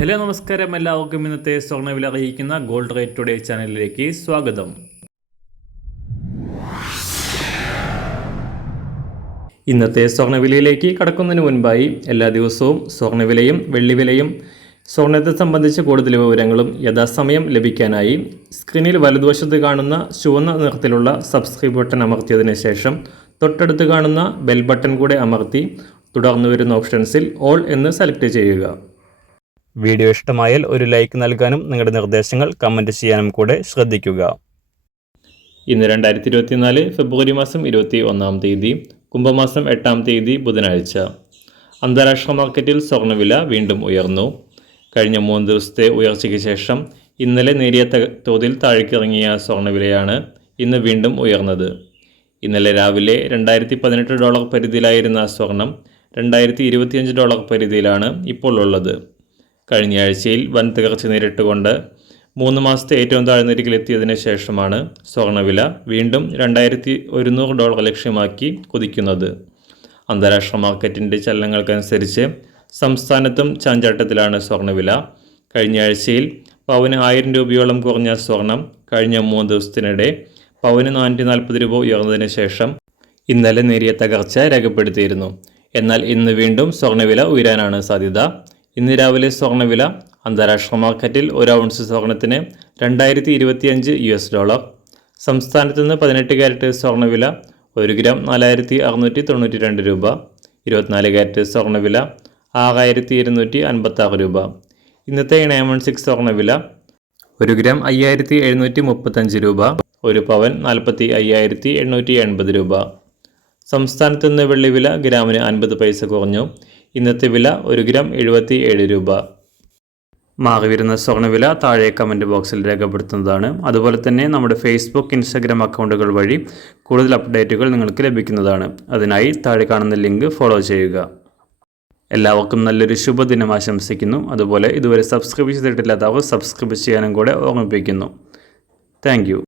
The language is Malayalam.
ഹലോ നമസ്കാരം, എല്ലാവർക്കും ഇന്നത്തെ സ്വർണ്ണവില അറിയിക്കുന്ന ഗോൾഡ് റേറ്റ് ടുഡേ ചാനലിലേക്ക് സ്വാഗതം. ഇന്നത്തെ സ്വർണ്ണവിലയിലേക്ക് കടക്കുന്നതിന് മുൻപായി എല്ലാ ദിവസവും സ്വർണ്ണവിലയും വെള്ളിവിലയും സ്വർണ്ണത്തെ സംബന്ധിച്ച കൂടുതൽ വിവരങ്ങളും യഥാസമയം ലഭിക്കാനായി സ്ക്രീനിൽ വലതുവശത്ത് കാണുന്ന ചുവന്ന നിറത്തിലുള്ള സബ്സ്ക്രൈബ് ബട്ടൺ അമർത്തിയതിനു ശേഷം തൊട്ടടുത്ത് കാണുന്ന ബെൽ ബട്ടൺ കൂടെ അമർത്തി തുടർന്ന് വരുന്ന ഓപ്ഷൻസിൽ ഓൾ എന്ന് സെലക്ട് ചെയ്യുക. വീഡിയോ ഇഷ്ടമായാൽ ഒരു ലൈക്ക് നൽകാനും നിങ്ങളുടെ നിർദ്ദേശങ്ങൾ കമൻറ്റ് ചെയ്യാനും കൂടെ ശ്രദ്ധിക്കുക. ഇന്ന് 2024 ഫെബ്രുവരി മാസം 21 തീയതി, കുംഭമാസം 8 തീയതി ബുധനാഴ്ച. അന്താരാഷ്ട്ര മാർക്കറ്റിൽ സ്വർണ്ണവില വീണ്ടും ഉയർന്നു. കഴിഞ്ഞ 3 ദിവസത്തെ ഉയർച്ചയ്ക്ക് ശേഷം ഇന്നലെ നേരിയ തോതിൽ താഴേക്കിറങ്ങിയ സ്വർണ്ണവിലയാണ് ഇന്ന് വീണ്ടും ഉയർന്നത്. ഇന്നലെ രാവിലെ $2018 പരിധിയിലായിരുന്ന സ്വർണം $2025 പരിധിയിലാണ് ഇപ്പോൾ ഉള്ളത്. കഴിഞ്ഞ ആഴ്ചയിൽ വൻ തകർച്ച നേരിട്ടുകൊണ്ട് 3 മാസത്തെ ഏറ്റവും താഴ്ന്ന നിരക്കിലെത്തിയതിനു ശേഷമാണ് സ്വർണ്ണവില വീണ്ടും $2100 ലക്ഷ്യമാക്കി കുതിക്കുന്നത്. അന്താരാഷ്ട്ര മാർക്കറ്റിൻ്റെ ചലനങ്ങൾക്കനുസരിച്ച് സംസ്ഥാനത്തും ചാഞ്ചാട്ടത്തിലാണ് സ്വർണ്ണവില. കഴിഞ്ഞ ആഴ്ചയിൽ പവന് 1000 രൂപയോളം കുറഞ്ഞ സ്വർണം കഴിഞ്ഞ 3 ദിവസത്തിനിടെ പവന് 440 രൂപ ഉയർന്നതിന് ശേഷം ഇന്നലെ നേരിയ തകർച്ച രേഖപ്പെടുത്തിയിരുന്നു. എന്നാൽ ഇന്ന് വീണ്ടും സ്വർണ്ണവില ഉയരാനാണ് സാധ്യത. ഇന്ന് രാവിലെ സ്വർണ്ണവില അന്താരാഷ്ട്ര മാർക്കറ്റിൽ 1 ഔൺസ് സ്വർണത്തിന് $2025, സംസ്ഥാനത്ത് നിന്ന് 18 കാരറ്റ് സ്വർണ്ണവില 1 ഗ്രാം 4692 രൂപ, 24 കാരറ്റ് സ്വർണ്ണവില 6256 രൂപ. ഇന്നത്തെ 916 സ്വർണ്ണവില 1 ഗ്രാം 5735 രൂപ, 1 പവൻ 45880 രൂപ. സംസ്ഥാനത്ത് നിന്ന് വെള്ളിവില ഗ്രാമിന് 50 പൈസ കുറഞ്ഞു. ഇന്നത്തെ വില 1 ഗ്രാം 77 രൂപ. മാറിവരുന്ന സ്വർണ്ണവില താഴെ കമൻറ്റ് ബോക്സിൽ രേഖപ്പെടുത്തുന്നതാണ്. അതുപോലെ തന്നെ നമ്മുടെ ഫേസ്ബുക്ക്, ഇൻസ്റ്റാഗ്രാം അക്കൗണ്ടുകൾ വഴി കൂടുതൽ അപ്ഡേറ്റുകൾ നിങ്ങൾക്ക് ലഭിക്കുന്നതാണ്. അതിനായി താഴെ കാണുന്ന ലിങ്ക് ഫോളോ ചെയ്യുക. എല്ലാവർക്കും നല്ലൊരു ശുഭദിനം ആശംസിക്കുന്നു. അതുപോലെ ഇതുവരെ സബ്സ്ക്രൈബ് ചെയ്തിട്ടില്ലാത്തവർ സബ്സ്ക്രൈബ് ചെയ്യാനും കൂടെ ഓർമ്മിപ്പിക്കുന്നു. താങ്ക്